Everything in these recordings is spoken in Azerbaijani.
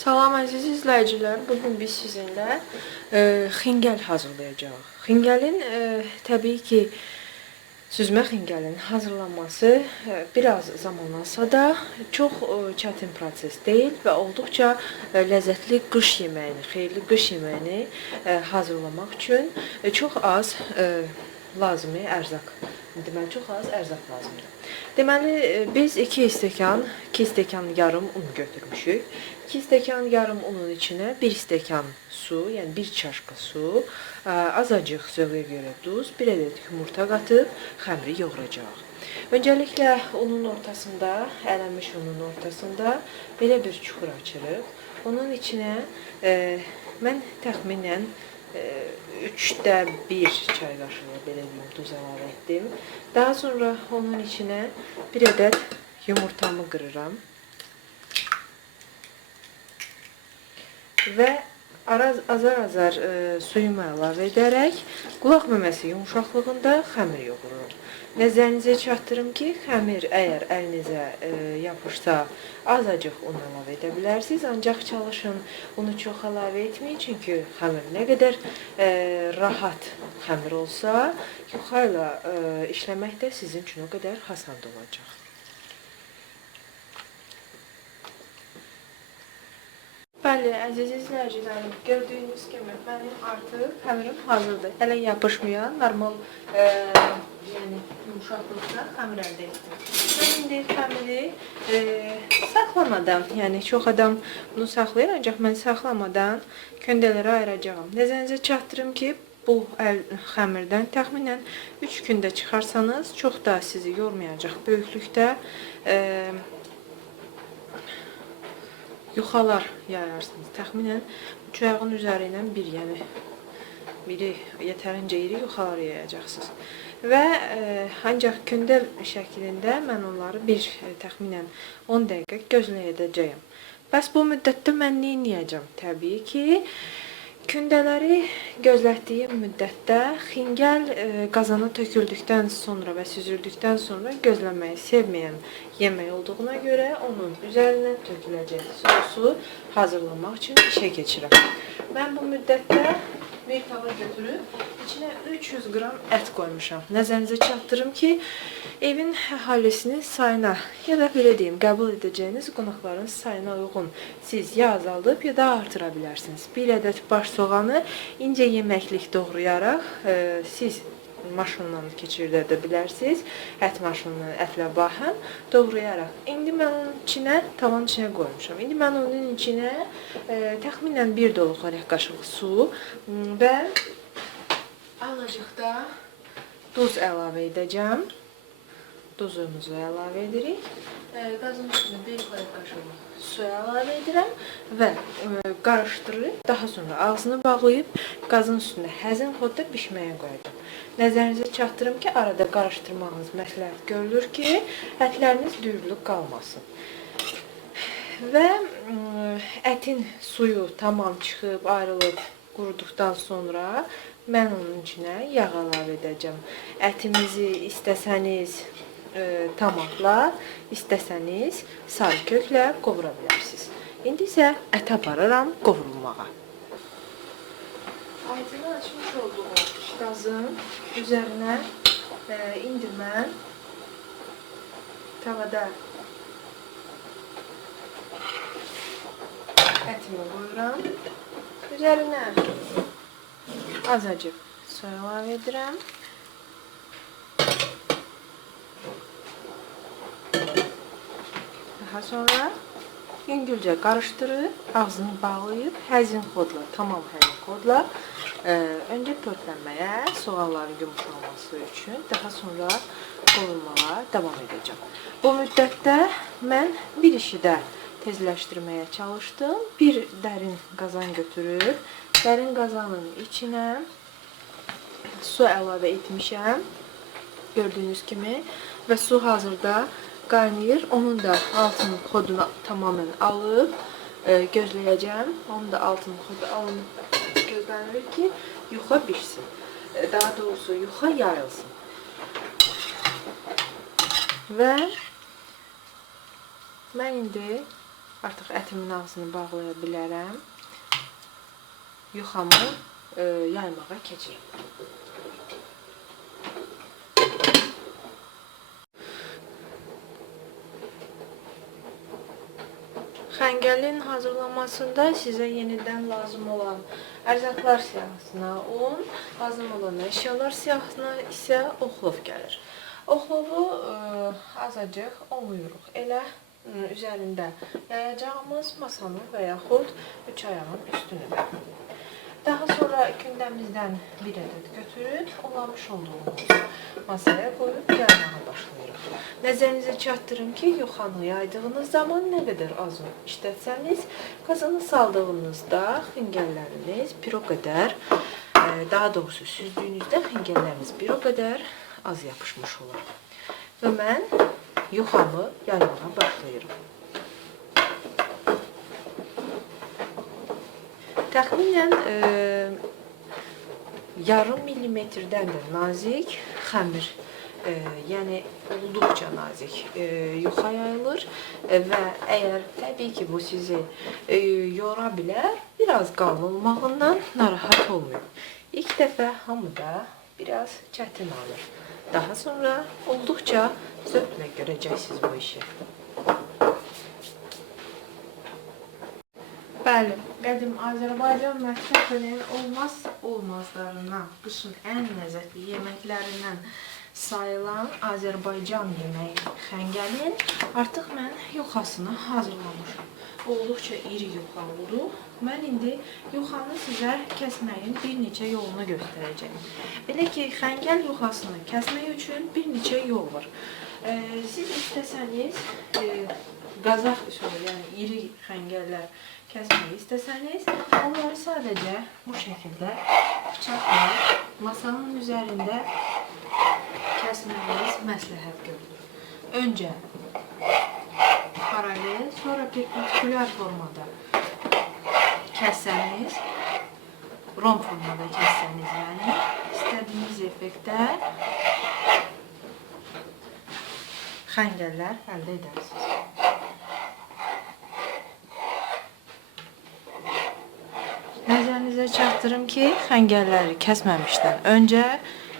Salam əziz izləyicilər, bugün biz sizinlə xingəl hazırlayacağıq. Xingəlin təbii ki, süzmə xingəlin hazırlanması biraz zaman alsa da çox çətin proses deyil və olduqca ləzzətli qış yeməyini, xeyirli qış yeməyini hazırlamaq üçün çox az lazımi ərzaq. Deməli, çox az ərzaq lazımdır. Deməli, biz 2 stəkan yarım un götürmüşük. 2 stəkan yarım unun içinə 1 stəkan su, yəni 1 çaşka su, azacıq zövqə görə duz, 1 ədəd yumurta qatıb xəmiri yoğuracağıq. Öncəliklə unun ortasında, ələnmiş unun ortasında belə bir çuxur açırıq. Onun içinə mən təxminən 3də 1 çay qaşığı belə deyim, duz əlavə etdim. Daha sonra onun içinə 1 ədəd yumurtamı qırıram. Və azar-azar suyumu əlavə edərək qulaq məməsi yumuşaqlığında xəmir yoğururum. Nəzərinizə çatdırım ki, xəmir əgər əlinizə yapışsa azacıq un əlavə edə bilərsiniz, ancaq çalışın unu çox əlavə etməyin, çünki xəmir nə qədər rahat xəmir olsa, yuxa ilə işləmək də sizin üçün o qədər asan olacaq. Bəli, əziz izləyicilərim, gördüyünüz kimi mənim artıq xəmirim hazırdır. Hələ yapışmayan, normal yumuşaqlıqda xəmir əldə etdim. Mən indi xəmiri saxlamadan, yəni çox adam bunu saxlayır, ancaq mən saxlamadan köndələrə ayıracağım. Nəzərinizə çatdırım ki, bu xəmirdən təxminən 3 gündə çıxarsanız, çox da sizi yormayacaq böyüklükdə yuxalar yayarsınız. Təxminən çayağın üzəri ilə biri yetərincə iri yuxalar yayacaqsınız. Və ancaq köndəl şəklində mən onları təxminən 10 dəqiqə gözləyəcəyəm. Bəs bu müddətdə mən nə edəcəm? Təbii ki, köndələri gözlətdiyim müddətdə xingəl qazana töküldükdən sonra və süzüldükdən sonra gözləməyi sevməyən yemək olduğuna görə onun üzərinə töküləcək sosu hazırlamaq üçün işə keçirəm. Mən bu müddətdə bir tava götürüb içinə 300 qram ət qoymuşam. Nəzərinizə çatdırım ki, evin əhalisinin sayına ya da belə deyim, qəbul edəcəyiniz qonaqların sayına uyğun siz ya azaldıb ya da artıra bilərsiniz. 1 ədəd baş soğanı incə yeməklik doğrayaraq siz maşınla keçirdə bilərsiniz. Ət maşınından ətlə bahəm doğrayaraq. İndi mən onun içinə, tavanın içinə qoymuşam. İndi mən onun içinə təxminən 1 doluq orta qaşıq su və azacıq da duz əlavə edəcəm. Duzumuzu əlavə edirik. Qazın üstünə 1 orta qaşıq su əlavə edirəm və qarışdırıb, daha sonra ağzını bağlayıb qazın üstündə həzin xodda bişməyə qoyacağım. Nəzərinizə çatdırım ki, arada qarışdırmağınız məsləhət görülür ki, ətləriniz düyürlük qalmasın. Və ətin suyu tamam çıxıb, ayrılıb, quruduqdan sonra mən onun içinə yağ əlavə edəcəm. Ətimizi istəsəniz tamatla, istəsəniz sarı köklə qovura bilərsiniz. İndi isə əti aparıram qovurulmağa. Aydını açmış olduğum qazın üzərinə indi mən tavada ətimi qoyuram. Üzərinə azacıq su əlavə edirəm. Daha sonra yüngülcə qarışdırıb, ağzını bağlayıb, həzin xodla, tamam həzin xodla öncə pörtlənməyə, soğanların yumuşalması üçün, daha sonra qovurmağa davam edəcəm. Bu müddətdə mən bir işi də tezləşdirməyə çalışdım. Bir dərin qazan götürüb, dərin qazanın içinə su əlavə etmişəm, gördüyünüz kimi, və su hazırda qaynayır. Onun da altın xodunu tamamən alıb gözləyəcəm. Onun da altın xodu alınıb gözlənir ki, yuxa pişsin. Daha doğrusu yuxa yayılsın. Və mən indi Artıq ətimin ağzını bağlaya bilərəm. Yuxamı yaymağa keçirim. Xəngəlin hazırlanmasında sizə yenidən lazım olan ərzaqlar siyahısına un, lazım olan əşyalar siyahısına isə oxlov gəlir. Oxlovu azacıq ovuyuruq. Elə üzərində yayacağımız masanın və yaxud 3 ayağın üstünü. Daha sonra kündəmizdən bir ədəd götürüb, olamış olduğumuz masaya qoyub yaymağa başlayırıq. Nəzərinizə çatdırın ki, yuxanı yaydığınız zaman nə qədər az un işlətsəniz, qazana saldığınızda xəngəlləriniz bir o qədər, daha doğrusu süzdüyünüzdə xəngəlləriniz bir o qədər az yapışmış olur. Və mən yuxamı yaymağa başlayırım. Təxminən yarım millimetrdən də nazik xəmir, yəni olduqca nazik yuxa yayılır və əgər təbii ki bu sizi yora bilər, biraz qalın olmağından narahat olmayın. İlk dəfə hamıda biraz çətin alır. Daha sonra olduqca zövqlə görəcəksiniz bu işi. Bəli, qədim Azərbaycan mətbəxinin olmazsa olmazlarından, qışın ən ləzzətli yeməklərindən sayılan Azərbaycan yeməyi xəngəlin artıq mən yuxasını hazırlamışam. Olduqca iri yuxa oldu. Mən indi yuxanı sizə kəsməyin bir neçə yolunu göstərəcəyim. Belə ki, xəngəl yuxasını kəsmək üçün bir neçə yol var. Siz istəsəniz, qazaq üsulü, yəni iri xəngəllər kəsməyi istəsəniz, onları sadəcə bu şəkildə bıçaqla masanın üzərində kəsməniz məsləhət görülür. Öncə paralel, sonra perpendikulyar formada kəssəniz, rom formada kəssəniz, yəni istədiyiniz effektdə xəngəllər əldə edərsiniz. Nəzərinizə çatdırım ki, xəngəlləri kəsməmişdən öncə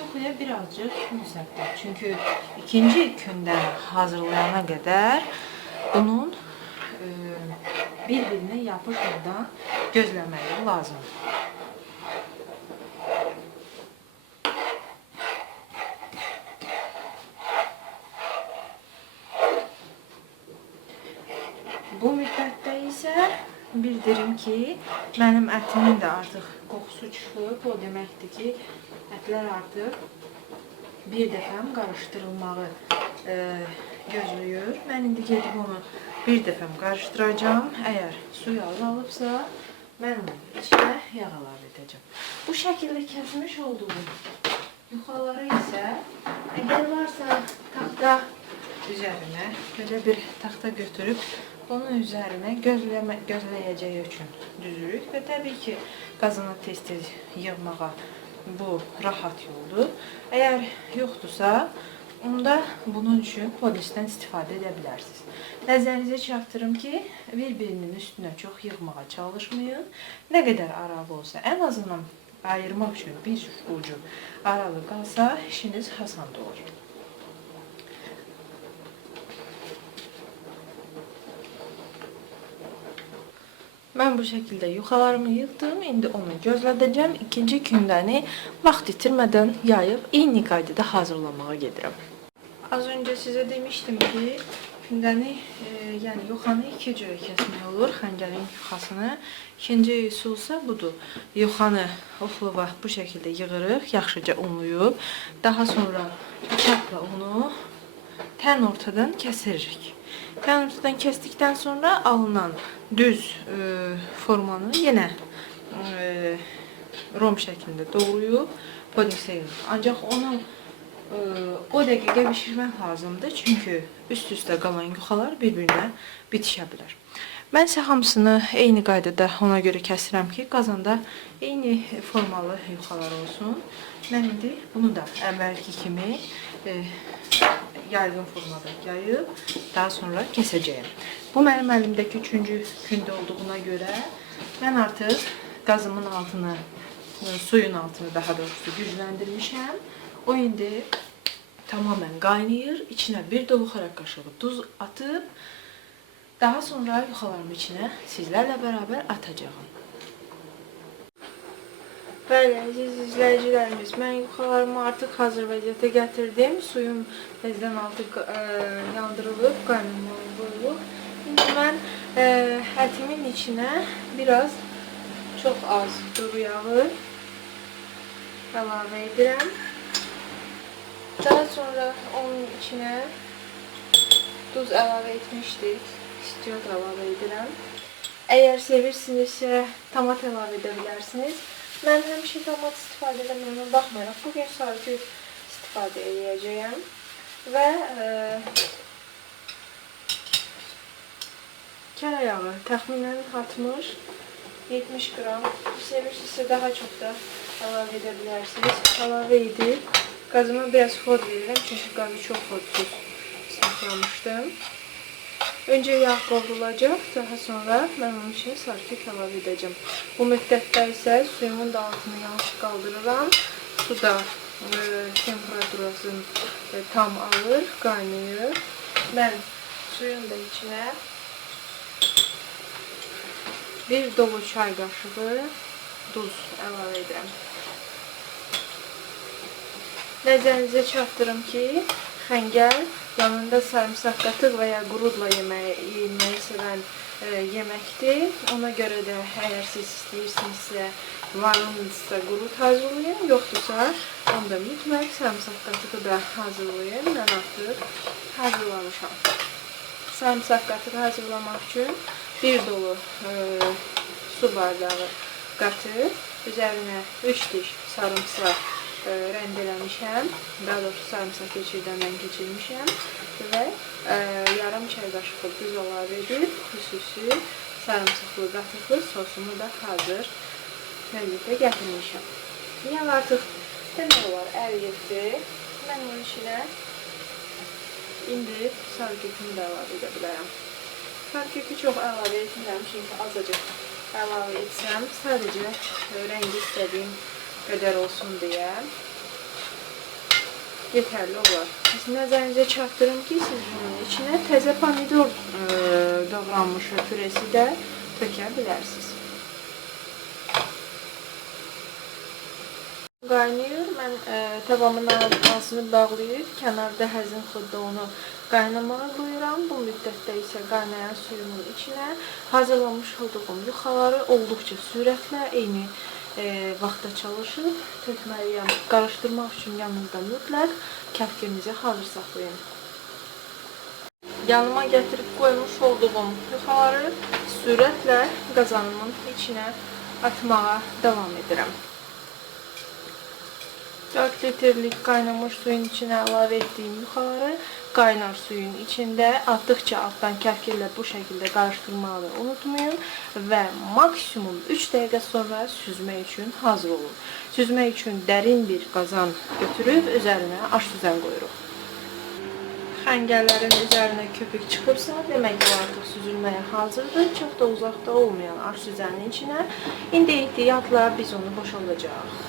yuxuya birazcık un səpdim. Çünki ikinci kündən hazırlayana qədər bunun bir-birinə yapışmadan gözləməyi lazımdır. Bu müddətdə isə bildirim ki, mənim ətimin də artıq qoxusu çıxıb. O deməkdir ki, ətlər artıq bir dəfəm qarışdırılmağı gözləyir. Mən indi gedib onu bir dəfəm qarışdıracağım. Əgər suyu azalıbsa, mən onun içinə yağ əlavə edəcəm. Bu şəkildə kəsmiş olduğum yuxaları isə, əgər varsa taxta üzərinə belə bir taxta götürüb onun üzərinə gözləyəcəyi üçün düzürük və təbii ki, qazana tez-tez yığmağa bu rahat yoldur. Əgər yoxdursa, onda bunun üçün polisdən istifadə edə bilərsiniz. Nəzərinizə çatdırım ki, bir-birinin üstünə çox yığmağa çalışmayın. Nə qədər aralı olsa, ən azından ayırmaq üçün bir ucu aralı qalsa, işiniz asan olur. Mən bu şəkildə yuxalarımı yığdım. İndi onu gözlədəcəm. İkinci kündəni vaxt itirmədən yayıb eyni qaydada hazırlamağa gedirəm. Az öncə sizə demişdim ki, kündəni, yəni yuxanı iki cürə kəsmək olur. Xəngəlin yuxasını. İkinci üsulsa budur. Yuxanı oxlova bu şəkildə yığırıq, yaxşıca unlayıb. Daha sonra bıçaqla onu tən ortadan kəsirik. Tən ortadan kəsdikdən sonra alınan düz formanı yenə rom şəklində doğrayıb podingsə yığırıq. Ancaq onu o dəqiqə bişirmək lazımdır. Çünki üst-üstə qalan yuxalar bir-birinə bitişə bilər. Mən isə hamısını eyni qaydada ona görə kəsirəm ki, qazanda eyni formalı yuxalar olsun. Mən indi bunu da əvvəlki kimi yaygın formada yayıb, daha sonra kesəcəyim. Bu mənim əlimdəki 3-cü gündə olduğuna görə mən artıq qazımın altını, suyun altını daha doğrusu gücləndirmişəm. O indi tamamen qaynayır. İçinə bir dolu xörək qaşığı duz atıb, daha sonra yuxalarımı içinə sizlərlə bərabər atacağım. Bəli, əziz izləyicilərimiz, mən yuxalarımı artıq hazır vəziyyətə gətirdim. Suyum bezdən artıq yandırılıb, qaynamağa qoyulub. İndi mən ətimin içinə biraz, çox az duru yağı əlavə edirəm. Daha sonra onun içinə duz əlavə etmişdik. İstiot əlavə edirəm. Əgər sevirsinizsə tomat əlavə edə bilərsiniz. Mən həmişə tomat istifadə edəməyimə baxmayaraq bugün sarımsaq istifadə edəcəyəm və kərə yağı təxminən 60-70 qram. Sevirsinizsə daha çox da əlavə edə bilərsiniz. Əlavə edib qazıma biraz xod verirəm çünki qazı çox xodsuz saxlamışdım. Öncə yağ qovrulacaq, daha sonra mən onun için sarımsaq əlavə edəcəm. Bu müddətdə isə suyumun da altını yavaş qaldırıram. Su da temperaturasını tam alır, qaynayır. Mən suyun da içinə bir dolu çay qaşığı duz əlavə edirəm. Nəzərinizə çatdırım ki, xəngəl yanında sarımsaq qatıq və ya qurudla yeməyi sevən yeməkdir. Ona görə də əgər siz istəyirsinizsə, varınızsa qurud hazırlayın, yoxdursa onda mütləq sarımsaq qatığı da hazırlayın. Mən artıq hazırlamışam. Sarımsaq qatığı hazırlamaq üçün bir dolu su bardağı qatıq, üzərinə 3 diş sarımsaq rendələmişəm, daha doğrusu sarımsaq keçirdəndən keçirmişəm və yarım çay qaşığı duz əlavə edib xüsusi sarımsaqlı qatıqlı sosumu da hazır vəziyyətə gətirmişəm. Yağ artıq demək olar əriyibdi. Mən onun içinə indi sarımsaqını da əlavə edə bilərəm. Sarımsağı çox əlavə etmirəm çünki azacıq əlavə etsəm sadəcə rəngi istədiyim qədər olsun deyə yetərli olar. Nəzərinizə çatdırım ki, siz bunun içinə təzə pomidor doğranmış püresi də tökə bilərsiniz. Qaynayır. Mən tavamın altını bağlayıb, kənarda həzin xodda onu qaynamağa qoyuram. Bu müddətdə isə qaynayan suyumun içinə hazırlamış olduğum yuxaları olduqca sürətlə eyni vaxtda çalışıb tökməliyəm. Qarışdırmaq üçün yanınızda mütləq kəpkirinizi hazır saxlayın. Yanıma gətirib qoymuş olduğum yuxaları sürətlə qazanımın içinə atmağa davam edirəm. 4 litrlik qaynamış suyun içinə əlavə etdiyim yuxaları qaynar suyun içində atdıqca altdan kəpkirlə bu şəkildə qarışdırmağı unutmayın və maksimum 3 dəqiqə sonra süzmək üçün hazır olun. Süzmək üçün dərin bir qazan götürüb üzərinə aş süzən qoyuruq. Xəngəllərin üzərinə köpük çıxırsa, demək ki, artıq süzülməyə hazırdır. Çox da uzaqda olmayan aş süzənin içinə indi ehtiyatla biz onu boşaldacağıq.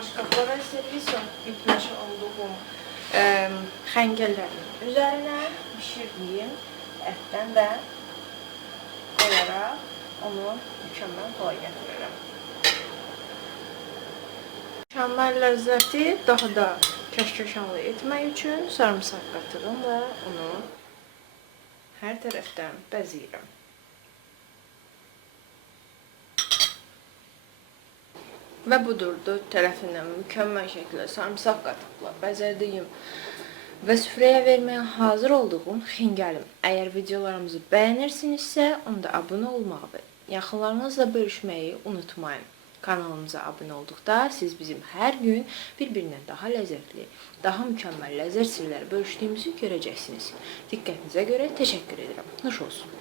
boşqablara servis etmiş olduğum xəngəllərin üzərinə bişirdiyim ətdən də qoyaraq onu mükəmməl hala gətirirəm. Mükəmməl ləzzəti daha da kəşköşanlı etmək üçün sarımsaq qatırım və onu hər tərəfdən bəzəyirəm. Və budur, dörd tərəfindən mükəmməl şəkildə sarımsaq qatıqla bəzədiyim və süfrəyə verməyə hazır olduğum xəngəlim. Əgər videolarımızı bəyənirsinizsə, onda abunə olmağı və yaxınlarınızla bölüşməyi unutmayın. Kanalımıza abunə olduqda siz bizim hər gün bir-birindən daha ləzzətli, daha mükəmməl ləzzət sirləri bölüşdüyümüzü görəcəksiniz. Diqqətinizə görə təşəkkür edirəm. Nuş olsun.